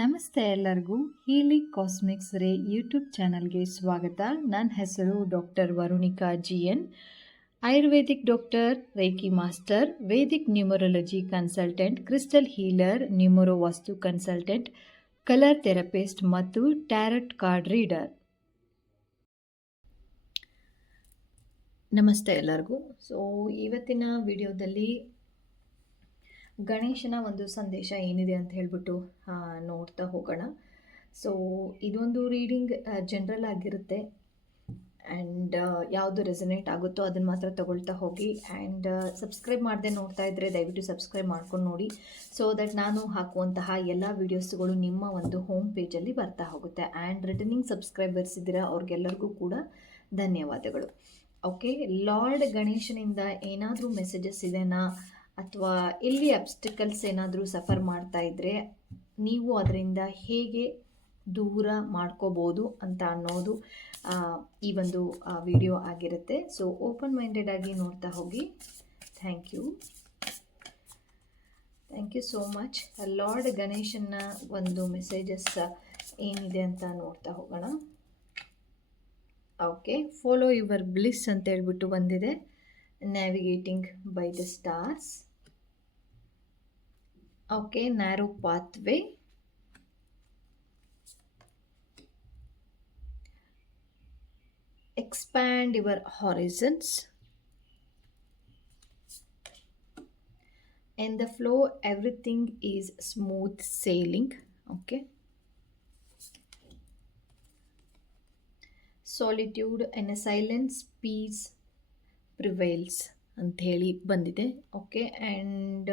ನಮಸ್ತೆ ಎಲ್ಲರಿಗೂ. Healing cosmics ರೇ ಯೂಟ್ಯೂಬ್ ಚಾನಲ್ಗೆ ಸ್ವಾಗತ. ನನ್ನ ಹೆಸರು doctor Varunika GN, Ayurvedic doctor, reiki master, Vedic numerology consultant, crystal healer, numero vastu consultant, colour therapist ಮತ್ತು ಟ್ಯಾರಟ್ ಕಾರ್ಡ್ ರೀಡರ್. ನಮಸ್ತೆ ಎಲ್ಲರಿಗೂ. ಸೊ ಇವತ್ತಿನ ವಿಡಿಯೋದಲ್ಲಿ ಗಣೇಶನ ಒಂದು ಸಂದೇಶ ಏನಿದೆ ಅಂತ ಹೇಳ್ಬಿಟ್ಟು ನೋಡ್ತಾ ಹೋಗೋಣ. ಸೊ ಇದೊಂದು ರೀಡಿಂಗ್ ಜನರಲ್ ಆಗಿರುತ್ತೆ ಆ್ಯಂಡ್ ಯಾವುದು ರೆಸನೇಟ್ ಆಗುತ್ತೋ ಅದನ್ನು ಮಾತ್ರ ತಗೊಳ್ತಾ ಹೋಗಿ. ಆ್ಯಂಡ್ ಸಬ್ಸ್ಕ್ರೈಬ್ ಮಾಡದೆ ನೋಡ್ತಾ ಇದ್ದರೆ ದಯವಿಟ್ಟು ಸಬ್ಸ್ಕ್ರೈಬ್ ಮಾಡ್ಕೊಂಡು ನೋಡಿ, ಸೊ ದಟ್ ನಾನು ಹಾಕುವಂತಹ ಎಲ್ಲ ವೀಡಿಯೋಸ್ಗಳು ನಿಮ್ಮ ಒಂದು ಹೋಮ್ ಪೇಜಲ್ಲಿ ಬರ್ತಾ ಹೋಗುತ್ತೆ. ಆ್ಯಂಡ್ ರಿಟರ್ನಿಂಗ್ ಸಬ್ಸ್ಕ್ರೈಬರ್ಸ್ ಇದ್ದೀರಾ, ಅವ್ರಿಗೆಲ್ಲರಿಗೂ ಕೂಡ ಧನ್ಯವಾದಗಳು. ಓಕೆ, ಲಾರ್ಡ್ ಗಣೇಶನಿಂದ ಏನಾದರೂ ಮೆಸೇಜಸ್ ಇದೆನಾ ಅಥವಾ ಎಲ್ಲಿ ಅಬ್ಸ್ಟಿಕಲ್ಸ್ ಏನಾದರೂ ಸಫರ್ ಮಾಡ್ತಾ ಇದ್ದರೆ ನೀವು ಅದರಿಂದ ಹೇಗೆ ದೂರ ಮಾಡ್ಕೋಬೋದು ಅಂತ ಅನ್ನೋದು ಈ ಒಂದು ವಿಡಿಯೋ ಆಗಿರುತ್ತೆ. ಸೊ ಓಪನ್ ಮೈಂಡೆಡ್ ಆಗಿ ನೋಡ್ತಾ ಹೋಗಿ. Thank you so much. Lord ಗಣೇಶನ ಒಂದು ಮೆಸೇಜಸ್ ಏನಿದೆ ಅಂತ ನೋಡ್ತಾ ಹೋಗೋಣ. ಓಕೆ, ಫಾಲೋ ಯುವರ್ ಬ್ಲಿಸ್ ಅಂತ ಹೇಳ್ಬಿಟ್ಟು ಬಂದಿದೆ. Navigating by the stars. Okay, narrow pathway. Expand your horizons. In the flow everything is smooth sailing. Okay, solitude and a silence peace prevails ಅಂತ ಹೇಳಿ ಬಂದಿದೆ. ಓಕೆ, ಆ್ಯಂಡ್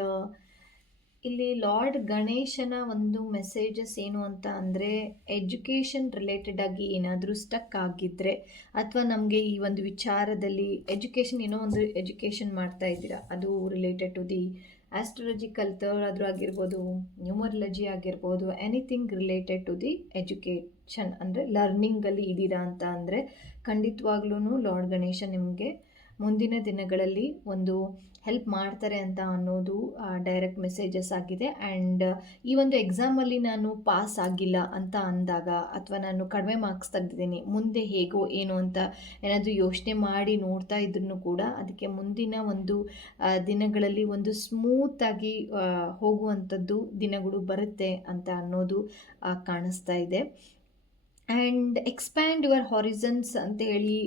ಇಲ್ಲಿ ಲಾರ್ಡ್ ಗಣೇಶನ ಒಂದು messages ಏನು ಅಂತ ಅಂದರೆ, ಎಜುಕೇಷನ್ ರಿಲೇಟೆಡ್ ಆಗಿ ಏನಾದರೂ ಸ್ಟಕ್ ಆಗಿದ್ದರೆ ಅಥವಾ ನಮಗೆ ಈ ಒಂದು ವಿಚಾರದಲ್ಲಿ ಎಜುಕೇಷನ್ ಏನೋ ಒಂದು ಎಜುಕೇಷನ್ ಮಾಡ್ತಾ ಇದ್ದೀರಾ, ಅದು ರಿಲೇಟೆಡ್ ಟು ದಿ ಆಸ್ಟ್ರಾಲಜಿ ಕಲ್ತವರಾದರೂ ಆಗಿರ್ಬೋದು, ನ್ಯೂಮರಾಲಜಿ ಆಗಿರ್ಬೋದು, anything related to the education ಅಂದರೆ ಲರ್ನಿಂಗಲ್ಲಿ ಇದ್ದೀರಾ ಅಂತ ಅಂದರೆ ಖಂಡಿತವಾಗ್ಲೂ ಲಾರ್ಡ್ ಗಣೇಶ ನಿಮಗೆ ಮುಂದಿನ ದಿನಗಳಲ್ಲಿ ಒಂದು ಹೆಲ್ಪ್ ಮಾಡ್ತಾರೆ ಅಂತ ಅನ್ನೋದು ಡೈರೆಕ್ಟ್ ಮೆಸೇಜಸ್ ಆಗಿದೆ. ಆ್ಯಂಡ್ ಈ ಒಂದು ಎಕ್ಸಾಮಲ್ಲಿ ನಾನು ಪಾಸ್ ಆಗಿಲ್ಲ ಅಂತ ಅಂದಾಗ ಅಥವಾ ನಾನು ಕಡಿಮೆ ಮಾರ್ಕ್ಸ್ ತೆಗೆದಿದ್ದೀನಿ, ಮುಂದೆ ಹೇಗೋ ಏನು ಅಂತ ಏನಾದರೂ ಯೋಚನೆ ಮಾಡಿ ನೋಡ್ತಾ ಇದ್ರೂ ಕೂಡ ಅದಕ್ಕೆ ಮುಂದಿನ ಒಂದು ದಿನಗಳಲ್ಲಿ ಒಂದು ಸ್ಮೂತಾಗಿ ಹೋಗುವಂಥದ್ದು ದಿನಗಳು ಬರುತ್ತೆ ಅಂತ ಅನ್ನೋದು ಕಾಣಿಸ್ತಾ ಇದೆ. ಆ್ಯಂಡ್ ಎಕ್ಸ್ಪ್ಯಾಂಡ್ ಯುವರ್ ಹಾರಿಸನ್ಸ್ ಅಂತೇಳಿ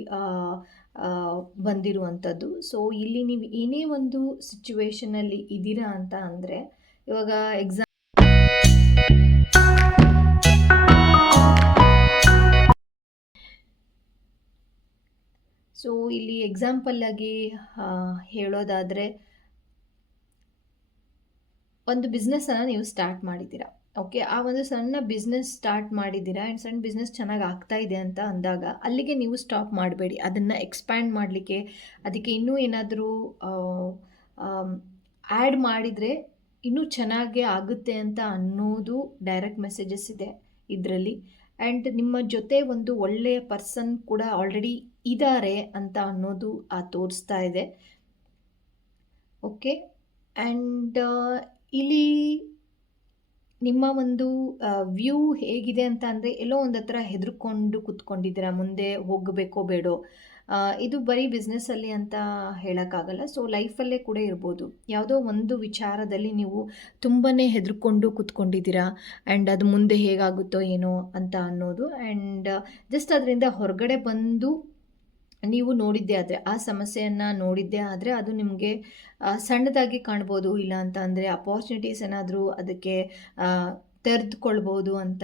ಬಂದಿರುವಂಥದ್ದು. ಸೊ ಇಲ್ಲಿ ನೀವು ಏನೇ ಒಂದು ಸಿಚುವೇಶನಲ್ಲಿ ಇದ್ದೀರಾ ಅಂತ ಅಂದರೆ, ಇವಾಗ ಸೊ ಇಲ್ಲಿ ಎಕ್ಸಾಂಪಲ್ ಆಗಿ ಹೇಳೋದಾದರೆ, ಒಂದು ಬಿಸ್ನೆಸ್ಸನ್ನು ನೀವು ಸ್ಟಾರ್ಟ್ ಮಾಡಿದ್ದೀರಾ. ಓಕೆ, ಆ ಒಂದು ಸಣ್ಣ ಬಿಸ್ನೆಸ್ ಸ್ಟಾರ್ಟ್ ಮಾಡಿದ್ದೀರಾ ಆ್ಯಂಡ್ ಸಣ್ಣ ಬಿಸ್ನೆಸ್ ಚೆನ್ನಾಗಿ ಆಗ್ತಾ ಇದೆ ಅಂತ ಅಂದಾಗ ಅಲ್ಲಿಗೆ ನೀವು ಸ್ಟಾಪ್ ಮಾಡಬೇಡಿ. ಅದನ್ನು ಎಕ್ಸ್ಪ್ಯಾಂಡ್ ಮಾಡಲಿಕ್ಕೆ ಅದಕ್ಕೆ ಇನ್ನೂ ಏನಾದರೂ ಆ್ಯಡ್ ಮಾಡಿದರೆ ಇನ್ನೂ ಚೆನ್ನಾಗೇ ಆಗುತ್ತೆ ಅಂತ ಅನ್ನೋದು ಡೈರೆಕ್ಟ್ ಮೆಸೇಜಸ್ ಇದೆ ಇದರಲ್ಲಿ. ಆ್ಯಂಡ್ ನಿಮ್ಮ ಜೊತೆ ಒಂದು ಒಳ್ಳೆಯ ಪರ್ಸನ್ ಕೂಡ ಆಲ್ರೆಡಿ ಇದ್ದಾರೆ ಅಂತ ಅನ್ನೋದು ತೋರಿಸ್ತಾ ಇದೆ. ಓಕೆ, ಆ್ಯಂಡ್ ಇಲ್ಲಿ ನಿಮ್ಮ ಒಂದು ವ್ಯೂ ಹೇಗಿದೆ ಅಂತ ಅಂದರೆ, ಎಲ್ಲೋ ಒಂದು ಹತ್ರ ಹೆದರ್ಕೊಂಡು ಕೂತ್ಕೊಂಡಿದ್ದೀರಾ, ಮುಂದೆ ಹೋಗಬೇಕೋ ಬೇಡೋ. ಇದು ಬರೀ ಬಿಸ್ನೆಸ್ಸಲ್ಲಿ ಅಂತ ಹೇಳೋಕ್ಕಾಗಲ್ಲ. ಸೊ ಲೈಫಲ್ಲೇ ಕೂಡ ಇರ್ಬೋದು. ಯಾವುದೋ ಒಂದು ವಿಚಾರದಲ್ಲಿ ನೀವು ತುಂಬಾ ಹೆದರ್ಕೊಂಡು ಕೂತ್ಕೊಂಡಿದ್ದೀರಾ ಆ್ಯಂಡ್ ಅದು ಮುಂದೆ ಹೇಗಾಗುತ್ತೋ ಏನೋ ಅಂತ ಅನ್ನೋದು. ಆ್ಯಂಡ್ ಜಸ್ಟ್ ಅದರಿಂದ ಹೊರಗಡೆ ಬಂದು ನೀವು ನೋಡಿದ್ದೇ ಆದರೆ, ಆ ಸಮಸ್ಯೆಯನ್ನು ನೋಡಿದ್ದೇ ಆದರೆ ಅದು ನಿಮಗೆ ಸಣ್ಣದಾಗಿ ಕಾಣ್ಬೋದು. ಇಲ್ಲ ಅಂತ ಅಂದರೆ ಅಪಾರ್ಚುನಿಟೀಸ್ ಏನಾದರೂ ಅದಕ್ಕೆ ತೆರೆದುಕೊಳ್ಬೋದು ಅಂತ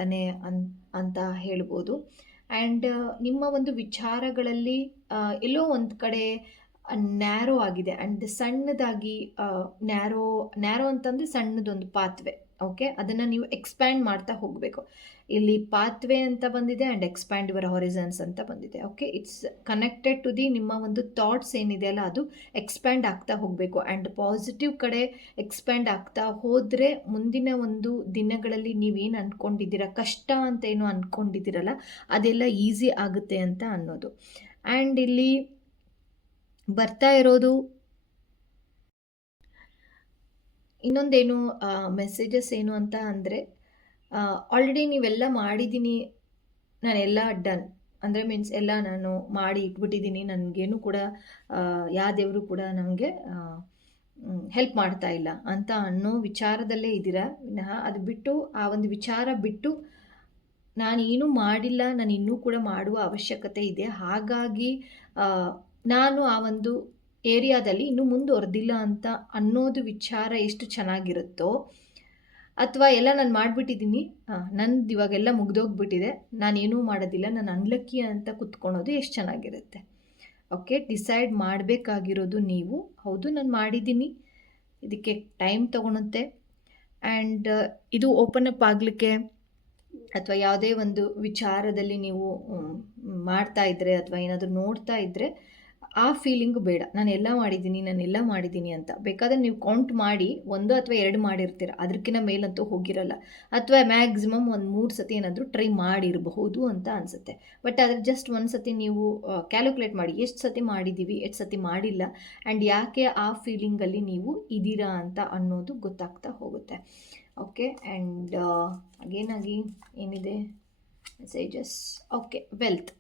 ಹೇಳ್ಬೋದು. ಆ್ಯಂಡ್ ನಿಮ್ಮ ಒಂದು ವಿಚಾರಗಳಲ್ಲಿ ಎಲ್ಲೋ ಒಂದು ಕಡೆ ನ್ಯಾರೋ ಆಗಿದೆ ಆ್ಯಂಡ್ ಸಣ್ಣದಾಗಿ ನ್ಯಾರೋ ಅಂತಂದರೆ ಸಣ್ಣದೊಂದು ಪಾತ್ವೆ. ಓಕೆ, ಅದನ್ನು ನೀವು ಎಕ್ಸ್ಪ್ಯಾಂಡ್ ಮಾಡ್ತಾ ಹೋಗಬೇಕು. ಇಲ್ಲಿ ಪಾತ್ವೆ ಅಂತ ಬಂದಿದೆ ಆ್ಯಂಡ್ ಎಕ್ಸ್ಪ್ಯಾಂಡ್ ಯುವರ್ ಹಾರಿಸನ್ಸ್ ಅಂತ ಬಂದಿದೆ. Okay, it's connected to the ನಿಮ್ಮ ಒಂದು ಥಾಟ್ಸ್ ಏನಿದೆ ಅಲ್ಲ, ಅದು ಎಕ್ಸ್ಪ್ಯಾಂಡ್ ಆಗ್ತಾ ಹೋಗಬೇಕು. ಆ್ಯಂಡ್ ಪಾಸಿಟಿವ್ ಕಡೆ ಎಕ್ಸ್ಪ್ಯಾಂಡ್ ಆಗ್ತಾ ಹೋದರೆ ಮುಂದಿನ ಒಂದು ದಿನಗಳಲ್ಲಿ ನೀವೇನು ಅಂದ್ಕೊಂಡಿದ್ದೀರಾ, ಕಷ್ಟ ಅಂತ ಏನು ಅಂದ್ಕೊಂಡಿದ್ದೀರಲ್ಲ ಅದೆಲ್ಲ ಈಸಿ ಆಗುತ್ತೆ ಅಂತ ಅನ್ನೋದು. ಆ್ಯಂಡ್ ಇಲ್ಲಿ ಬರ್ತಾ ಇರೋದು ಇನ್ನೊಂದೇನು ಮೆಸೇಜಸ್ ಏನು ಅಂತ ಅಂದರೆ, ಆಲ್ರೆಡಿ ನೀವೆಲ್ಲ ಮಾಡಿದ್ದೀನಿ, ನಾನೆಲ್ಲ ಡನ್ ಅಂದರೆ ಮೀನ್ಸ್ ಎಲ್ಲ ನಾನು ಮಾಡಿ ಇಟ್ಬಿಟ್ಟಿದ್ದೀನಿ, ನನಗೇನು ಕೂಡ ಯಾವ ದೇವರು ಕೂಡ ನಮಗೆ ಹೆಲ್ಪ್ ಮಾಡ್ತಾ ಇಲ್ಲ ಅಂತ ಅನ್ನೋ ವಿಚಾರದಲ್ಲೇ ಇದ್ದೀರಾ ವಿನಃ ಅದು ಬಿಟ್ಟು, ಆ ಒಂದು ವಿಚಾರ ಬಿಟ್ಟು ನಾನೇನು ಮಾಡಿಲ್ಲ, ನಾನು ಇನ್ನೂ ಕೂಡ ಮಾಡುವ ಅವಶ್ಯಕತೆ ಇದೆ, ಹಾಗಾಗಿ ನಾನು ಆ ಒಂದು ಏರಿಯಾದಲ್ಲಿ ಇನ್ನೂ ಮುಂದುವರೆದಿಲ್ಲ ಅಂತ ಅನ್ನೋದು ವಿಚಾರ ಎಷ್ಟು ಚೆನ್ನಾಗಿರುತ್ತೋ, ಅಥವಾ ಎಲ್ಲ ನಾನು ಮಾಡಿಬಿಟ್ಟಿದ್ದೀನಿ, ನಂದು ಇವಾಗೆಲ್ಲ ಮುಗ್ದೋಗ್ಬಿಟ್ಟಿದೆ, ನಾನೇನೂ ಮಾಡೋದಿಲ್ಲ, ನಾನು ಅನ್ಲಕ್ಕಿ ಅಂತ ಕುತ್ಕೊಳೋದು ಎಷ್ಟು ಚೆನ್ನಾಗಿರುತ್ತೆ. ಓಕೆ, ಡಿಸೈಡ್ ಮಾಡಬೇಕಾಗಿರೋದು ನೀವು. ಹೌದು, ನಾನು ಮಾಡಿದ್ದೀನಿ, ಇದಕ್ಕೆ ಟೈಮ್ ತೊಗೊಳುತ್ತೆ. ಆ್ಯಂಡ್ ಇದು ಓಪನ್ ಅಪ್ ಆಗಲಿಕ್ಕೆ ಅಥವಾ ಯಾವುದೇ ಒಂದು ವಿಚಾರದಲ್ಲಿ ನೀವು ಮಾಡ್ತಾ ಇದ್ದರೆ ಅಥವಾ ಏನಾದರೂ ನೋಡ್ತಾ ಇದ್ದರೆ ಆ ಫೀಲಿಂಗು ಬೇಡ. ನಾನೆಲ್ಲ ಮಾಡಿದ್ದೀನಿ ಅಂತ. ಬೇಕಾದರೆ ನೀವು ಕೌಂಟ್ ಮಾಡಿ 1 ಅಥವಾ 2 ಮಾಡಿರ್ತೀರ, ಅದಕ್ಕಿಂತ ಮೇಲಂತೂ ಹೋಗಿರಲ್ಲ. ಅಥವಾ ಮ್ಯಾಕ್ಸಿಮಮ್ ಒಂದು 3 ಸತಿ ಏನಾದರೂ ಟ್ರೈ ಮಾಡಿರಬಹುದು ಅಂತ ಅನಿಸುತ್ತೆ. ಬಟ್ ಆದರೆ ಜಸ್ಟ್ ಒಂದು ಸತಿ ನೀವು ಕ್ಯಾಲ್ಕುಲೇಟ್ ಮಾಡಿ, ಎಷ್ಟು ಸತಿ ಮಾಡಿದ್ದೀವಿ, ಎಷ್ಟು ಸತಿ ಮಾಡಿಲ್ಲ, ಆ್ಯಂಡ್ ಯಾಕೆ ಆ ಫೀಲಿಂಗಲ್ಲಿ ನೀವು ಇದ್ದೀರಾ ಅಂತ ಅನ್ನೋದು ಗೊತ್ತಾಗ್ತಾ ಹೋಗುತ್ತೆ. ಓಕೆ, ಆ್ಯಂಡ್ ಅಗೇನಾಗಿ ಏನಿದೆ ಮೆಸೇಜಸ್. Okay, wealth.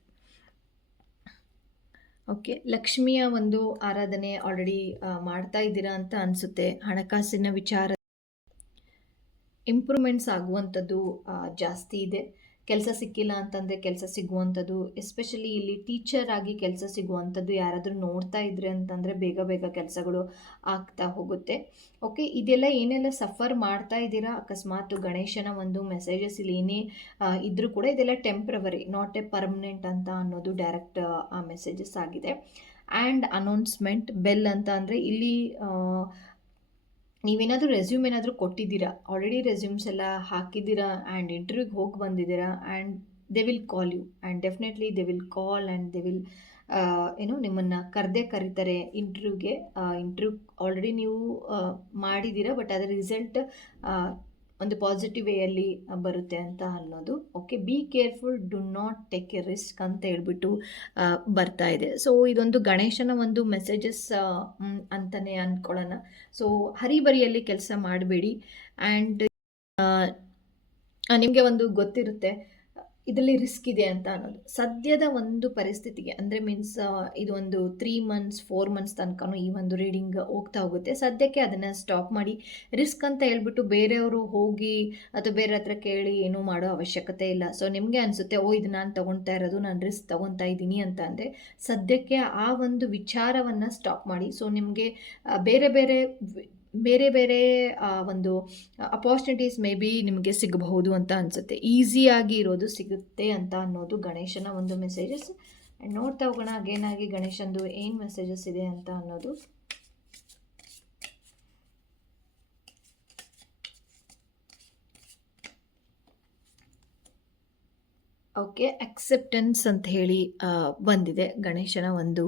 ಓಕೆ, ಲಕ್ಷ್ಮಿಯ ಒಂದು ಆರಾಧನೆ ಆಲ್ರೆಡಿ ಮಾಡ್ತಾ ಇದ್ದೀರಾ ಅಂತ ಅನಿಸುತ್ತೆ. ಹಣಕಾಸಿನ ವಿಚಾರ ಇಂಪ್ರೂವ್ಮೆಂಟ್ಸ್ ಆಗುವಂಥದ್ದು ಜಾಸ್ತಿ ಇದೆ. ಕೆಲಸ ಸಿಕ್ಕಿಲ್ಲ ಅಂತಂದರೆ ಕೆಲಸ ಸಿಗುವಂಥದ್ದು, ಎಸ್ಪೆಷಲಿ ಇಲ್ಲಿ ಟೀಚರ್ ಆಗಿ ಕೆಲಸ ಸಿಗುವಂಥದ್ದು ಯಾರಾದರೂ ನೋಡ್ತಾ ಇದ್ರೆ ಅಂತಂದರೆ ಬೇಗ ಬೇಗ ಕೆಲಸಗಳು ಆಗ್ತಾ ಹೋಗುತ್ತೆ. ಓಕೆ, ಇದೆಲ್ಲ ಏನೆಲ್ಲ ಸಫರ್ ಮಾಡ್ತಾ ಇದ್ದೀರಾ, ಅಕಸ್ಮಾತ್ ಗಣೇಶನ ಒಂದು ಮೆಸೇಜಸ್ ಇಲ್ಲಿ ಏನೇ ಇದ್ರೂ ಕೂಡ ಇದೆಲ್ಲ ಟೆಂಪ್ರವರಿ, ನಾಟ್ ಎ ಪರ್ಮನೆಂಟ್ ಅಂತ ಅನ್ನೋದು ಡೈರೆಕ್ಟ್ ಆ ಮೆಸೇಜಸ್ ಆಗಿದೆ. ಆ್ಯಂಡ್ ಅನೌನ್ಸ್ಮೆಂಟ್ ಬೆಲ್ ಅಂತ ಅಂದರೆ ಇಲ್ಲಿ ನೀವೇನಾದರೂ ರೆಸ್ಯೂಮ್ ಏನಾದರೂ ಕೊಟ್ಟಿದ್ದೀರಾ, ಆಲ್ರೆಡಿ ರೆಸ್ಯೂಮ್ಸ್ ಎಲ್ಲ ಹಾಕಿದ್ದೀರಾ ಆ್ಯಂಡ್ ಇಂಟರ್ವ್ಯೂಗೆ ಹೋಗಿ ಬಂದಿದ್ದೀರಾ, and they will call you, and definitely they will call and they will ನಿಮ್ಮನ್ನು ಕರೀತಾರೆ ಇಂಟರ್ವ್ಯೂಗೆ. ಇಂಟರ್ವ್ಯೂ ಆಲ್ರೆಡಿ ನೀವು ಮಾಡಿದ್ದೀರಾ, ಬಟ್ ಅದರ ರಿಸಲ್ಟ್ ಒಂದು ಪಾಸಿಟಿವ್ ವೇಯಲ್ಲಿ ಬರುತ್ತೆ ಅಂತ ಅನ್ನೋದು. Okay, be careful, do not take A risk ಅಂತ ಹೇಳ್ಬಿಟ್ಟು ಬರ್ತಾ ಇದೆ. ಸೊ ಇದೊಂದು ಗಣೇಶನ ಒಂದು ಮೆಸೇಜಸ್ ಅಂತಲೇ ಅಂದ್ಕೊಳ್ಳೋಣ. ಸೊ ಹರಿಬರಿಯಲ್ಲಿ ಕೆಲಸ ಮಾಡಬೇಡಿ. ಆ್ಯಂಡ್ ನಿಮಗೆ ಒಂದು ಗೊತ್ತಿರುತ್ತೆ ಇದರಲ್ಲಿ ರಿಸ್ಕ್ ಇದೆ ಅಂತ ಅನ್ನೋದು. ಸದ್ಯದ ಒಂದು ಪರಿಸ್ಥಿತಿಗೆ ಅಂದರೆ ಮೀನ್ಸ್ ಇದು ಒಂದು 3 months 4 months ತನಕನೂ ಈ ಒಂದು ರೀಡಿಂಗ್ ಹೋಗ್ತಾ ಹೋಗುತ್ತೆ. ಸದ್ಯಕ್ಕೆ ಅದನ್ನು ಸ್ಟಾಪ್ ಮಾಡಿ. ರಿಸ್ಕ್ ಅಂತ ಹೇಳ್ಬಿಟ್ಟು ಬೇರೆಯವರು ಹೋಗಿ ಅಥವಾ ಬೇರೆ ಹತ್ರ ಕೇಳಿ ಏನೂ ಮಾಡೋ ಅವಶ್ಯಕತೆ ಇಲ್ಲ. ಸೊ ನಿಮಗೆ ಅನಿಸುತ್ತೆ, ಇದು ನಾನು ತೊಗೊಳ್ತಾ ಇರೋದು, ನಾನು ರಿಸ್ಕ್ ತೊಗೊತಾ ಇದ್ದೀನಿ ಅಂತ ಅಂದರೆ ಸದ್ಯಕ್ಕೆ ಆ ಒಂದು ವಿಚಾರವನ್ನು ಸ್ಟಾಪ್ ಮಾಡಿ. ಸೊ ನಿಮಗೆ ಬೇರೆ ಬೇರೆ ಒಂದು ಅಪಾರ್ಚುನಿಟೀಸ್ ಮೇ ಬಿ ನಿಮಗೆ ಸಿಗಬಹುದು ಅಂತ ಅನಿಸುತ್ತೆ. ಈಸಿಯಾಗಿ ಇರೋದು ಸಿಗುತ್ತೆ ಅಂತ ಅನ್ನೋದು ಗಣೇಶನ ಒಂದು ಮೆಸೇಜಸ್. ಆ್ಯಂಡ್ ನೋಡ್ತಾ ಹೋಗೋಣ ಅಗೇನಾಗಿ ಗಣೇಶಂದು ಏನು ಮೆಸೇಜಸ್ ಇದೆ ಅಂತ ಅನ್ನೋದು. ಓಕೆ, ಅಕ್ಸೆಪ್ಟೆನ್ಸ್ ಅಂತ ಹೇಳಿ ಬಂದಿದೆ ಗಣೇಶನ ಒಂದು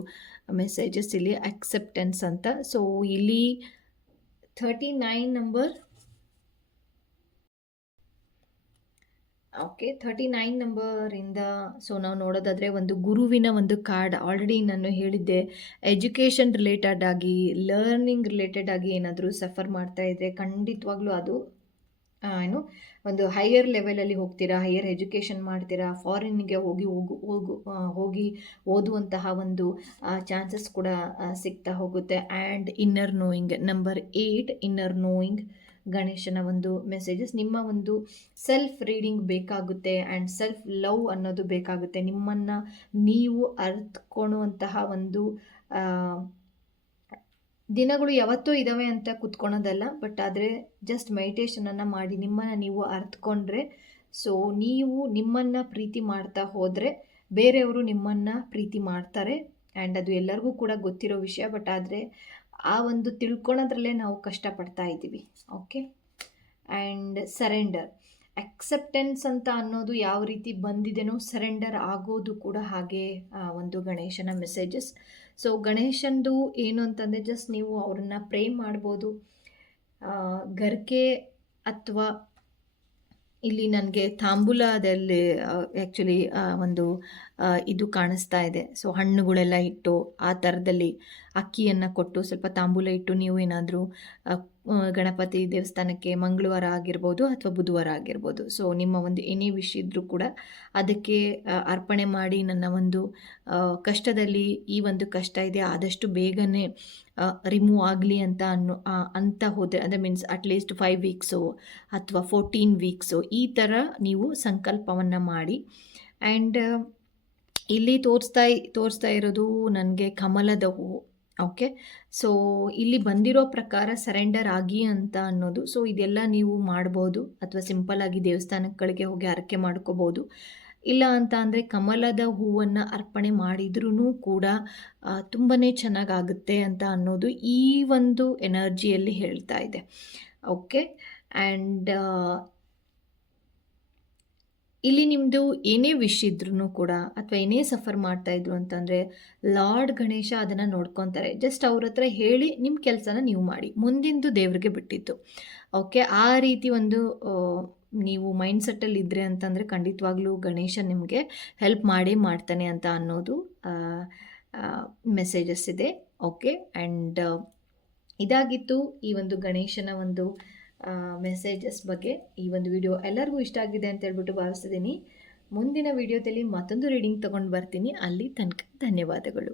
ಮೆಸೇಜಸ್ ಇಲ್ಲಿ, ಅಕ್ಸೆಪ್ಟೆನ್ಸ್ ಅಂತ. ಸೊ ಇಲ್ಲಿ 39 ನಂಬರ್. ಓಕೆ, 39 ನಂಬರಿಂದ ಸೊ ನಾವು ನೋಡೋದಾದರೆ ಒಂದು ಗುರುವಿನ ಒಂದು ಕಾರ್ಡ್. ಆಲ್ರೆಡಿ ನಾನು ಹೇಳಿದ್ದೆ, ಎಜುಕೇಷನ್ ರಿಲೇಟೆಡ್ ಆಗಿ, ಲರ್ನಿಂಗ್ ರಿಲೇಟೆಡ್ ಆಗಿ ಏನಾದರೂ ಸಫರ್ ಮಾಡ್ತಾ ಇದ್ದರೆ ಖಂಡಿತವಾಗ್ಲೂ ಅದು ಒಂದು ಹೈಯರ್ ಲೆವೆಲಲ್ಲಿ ಹೋಗ್ತೀರಾ, ಹೈಯರ್ ಎಜುಕೇಷನ್ ಮಾಡ್ತೀರಾ, ಫಾರಿನ್ಗೆ ಹೋಗಿ ಓದುವಂತಹ ಒಂದು ಚಾನ್ಸಸ್ ಕೂಡ ಸಿಗ್ತಾ ಹೋಗುತ್ತೆ. And inner knowing number 8, inner knowing ಗಣೇಶನ ಒಂದು ಮೆಸೇಜಸ್. ನಿಮ್ಮ ಒಂದು ಸೆಲ್ಫ್ ರೀಡಿಂಗ್ ಬೇಕಾಗುತ್ತೆ ಆ್ಯಂಡ್ ಸೆಲ್ಫ್ ಲವ್ ಅನ್ನೋದು ಬೇಕಾಗುತ್ತೆ. ನಿಮ್ಮನ್ನು ನೀವು ಅರ್ಥಕೊಳ್ಳುವಂತಹ ಒಂದು ದಿನಗಳು ಯಾವತ್ತೂ ಇದ್ದಾವೆ ಅಂತ ಕುತ್ಕೊಳೋದಲ್ಲ, ಬಟ್ ಆದರೆ ಜಸ್ಟ್ ಮೆಡಿಟೇಷನನ್ನು ಮಾಡಿ ನಿಮ್ಮನ್ನು ನೀವು ಅರ್ಥಕೊಂಡ್ರೆ, ಸೊ ನೀವು ನಿಮ್ಮನ್ನು ಪ್ರೀತಿ ಮಾಡ್ತಾ ಹೋದರೆ ಬೇರೆಯವರು ನಿಮ್ಮನ್ನು ಪ್ರೀತಿ ಮಾಡ್ತಾರೆ. ಆ್ಯಂಡ್ ಅದು ಎಲ್ಲರಿಗೂ ಕೂಡ ಗೊತ್ತಿರೋ ವಿಷಯ, ಬಟ್ ಆದರೆ ಆ ಒಂದು ತಿಳ್ಕೊಳೋದ್ರಲ್ಲೇ ನಾವು ಕಷ್ಟಪಡ್ತಾ ಇದ್ದೀವಿ. ಓಕೆ, ಆ್ಯಂಡ್ ಸರೆಂಡರ್, ಅಕ್ಸೆಪ್ಟೆನ್ಸ್ ಅಂತ ಅನ್ನೋದು ಯಾವ ರೀತಿ ಬಂದಿದೆನೋ ಸರೆಂಡರ್ ಆಗೋದು ಕೂಡ ಹಾಗೆ ಒಂದು ಗಣೇಶನ ಮೆಸೇಜಸ್. ಸೊ ಗಣೇಶಂದು ಏನು ಅಂತಂದರೆ ಜಸ್ಟ್ ನೀವು ಅವ್ರನ್ನ ಪ್ರೇ ಮಾಡ್ಬೋದು. ಗರ್ಕೆ ಅಥವಾ ಇಲ್ಲಿ ನನಗೆ ತಾಂಬೂಲದಲ್ಲಿ ಆ್ಯಕ್ಚುಲಿ ಒಂದು ಇದು ಕಾಣಿಸ್ತಾ ಇದೆ. ಸೊ ಹಣ್ಣುಗಳೆಲ್ಲ ಇಟ್ಟು ಆ ಥರದಲ್ಲಿ ಅಕ್ಕಿಯನ್ನು ಕೊಟ್ಟು ಸ್ವಲ್ಪ ತಾಂಬೂಲ ಇಟ್ಟು ನೀವು ಏನಾದರೂ ಗಣಪತಿ ದೇವಸ್ಥಾನಕ್ಕೆ ಮಂಗಳವಾರ ಆಗಿರ್ಬೋದು ಅಥವಾ ಬುಧವಾರ ಆಗಿರ್ಬೋದು. ಸೊ ನಿಮ್ಮ ಒಂದು ಏನೇ ವಿಶ್ ಇದ್ದರೂ ಕೂಡ ಅದಕ್ಕೆ ಅರ್ಪಣೆ ಮಾಡಿ, ನನ್ನ ಒಂದು ಕಷ್ಟದಲ್ಲಿ ಈ ಒಂದು ಕಷ್ಟ ಇದೆ ಆದಷ್ಟು ಬೇಗನೆ ರಿಮೂವ್ ಆಗಲಿ ಅಂತ ಹೋದರೆ, ಅಂದರೆ ಮೀನ್ಸ್ ಅಟ್ಲೀಸ್ಟ್ 5 ವೀಕ್ಸು ಅಥವಾ 14 ವೀಕ್ಸು ಈ ಥರ ನೀವು ಸಂಕಲ್ಪವನ್ನು ಮಾಡಿ. ಆ್ಯಂಡ್ ಇಲ್ಲಿ ತೋರಿಸ್ತಾ ಇರೋದು ನನಗೆ ಕಮಲದ ಹೂವು. ಓಕೆ, ಸೊ ಇಲ್ಲಿ ಬಂದಿರೋ ಪ್ರಕಾರ ಸರೆಂಡರ್ ಆಗಿ ಅಂತ ಅನ್ನೋದು. ಸೊ ಇದೆಲ್ಲ ನೀವು ಮಾಡ್ಬೋದು, ಅಥವಾ ಸಿಂಪಲ್ಲಾಗಿ ದೇವಸ್ಥಾನಗಳಿಗೆ ಹೋಗಿ ಹರಕೆ ಮಾಡ್ಕೋಬೋದು. ಇಲ್ಲ ಅಂತ ಅಂದರೆ ಕಮಲದ ಹೂವನ್ನು ಅರ್ಪಣೆ ಮಾಡಿದ್ರೂ ಕೂಡ ತುಂಬಾ ಚೆನ್ನಾಗಾಗುತ್ತೆ ಅಂತ ಅನ್ನೋದು ಈ ಒಂದು ಎನರ್ಜಿಯಲ್ಲಿ ಹೇಳ್ತಾ ಇದೆ. ಓಕೆ, ಆ್ಯಂಡ್ ಇಲ್ಲಿ ನಿಮ್ಮದು ಏನೇ ವಿಶ್ ಇದ್ರೂ ಕೂಡ, ಅಥವಾ ಏನೇ ಸಫರ್ ಮಾಡ್ತಾಯಿದ್ರು ಅಂತಂದರೆ ಲಾರ್ಡ್ ಗಣೇಶ ಅದನ್ನು ನೋಡ್ಕೊತಾರೆ. ಜಸ್ಟ್ ಅವ್ರ ಹತ್ರ ಹೇಳಿ ನಿಮ್ಮ ಕೆಲಸನ ನೀವು ಮಾಡಿ, ಮುಂದಿಂದು ದೇವ್ರಿಗೆ ಬಿಟ್ಟಿತ್ತು. ಓಕೆ, ಆ ರೀತಿ ಒಂದು ನೀವು ಮೈಂಡ್ಸೆಟ್ಟಲ್ಲಿ ಇದ್ದರೆ ಅಂತಂದರೆ ಖಂಡಿತವಾಗ್ಲೂ ಗಣೇಶ ನಿಮಗೆ ಹೆಲ್ಪ್ ಮಾಡ್ತಾನೆ ಅಂತ ಅನ್ನೋದು ಮೆಸೇಜಸ್ ಇದೆ. ಓಕೆ, ಆ್ಯಂಡ್ ಇದಾಗಿತ್ತು ಈ ಒಂದು ಗಣೇಶನ ಒಂದು ಮೆಸೇಜಸ್ ಬಗ್ಗೆ. ಈ ಒಂದು ವಿಡಿಯೋ ಎಲ್ಲರಿಗೂ ಇಷ್ಟ ಆಗಿದೆ ಅಂತ ಹೇಳ್ಬಿಟ್ಟು ಭಾವಿಸ್ತಿದ್ದೀನಿ. ಮುಂದಿನ ವಿಡಿಯೋದಲ್ಲಿ ಮತ್ತೊಂದು ರೀಡಿಂಗ್ ತೊಗೊಂಡು ಬರ್ತೀನಿ. ಅಲ್ಲಿ ತನಕ ಧನ್ಯವಾದಗಳು.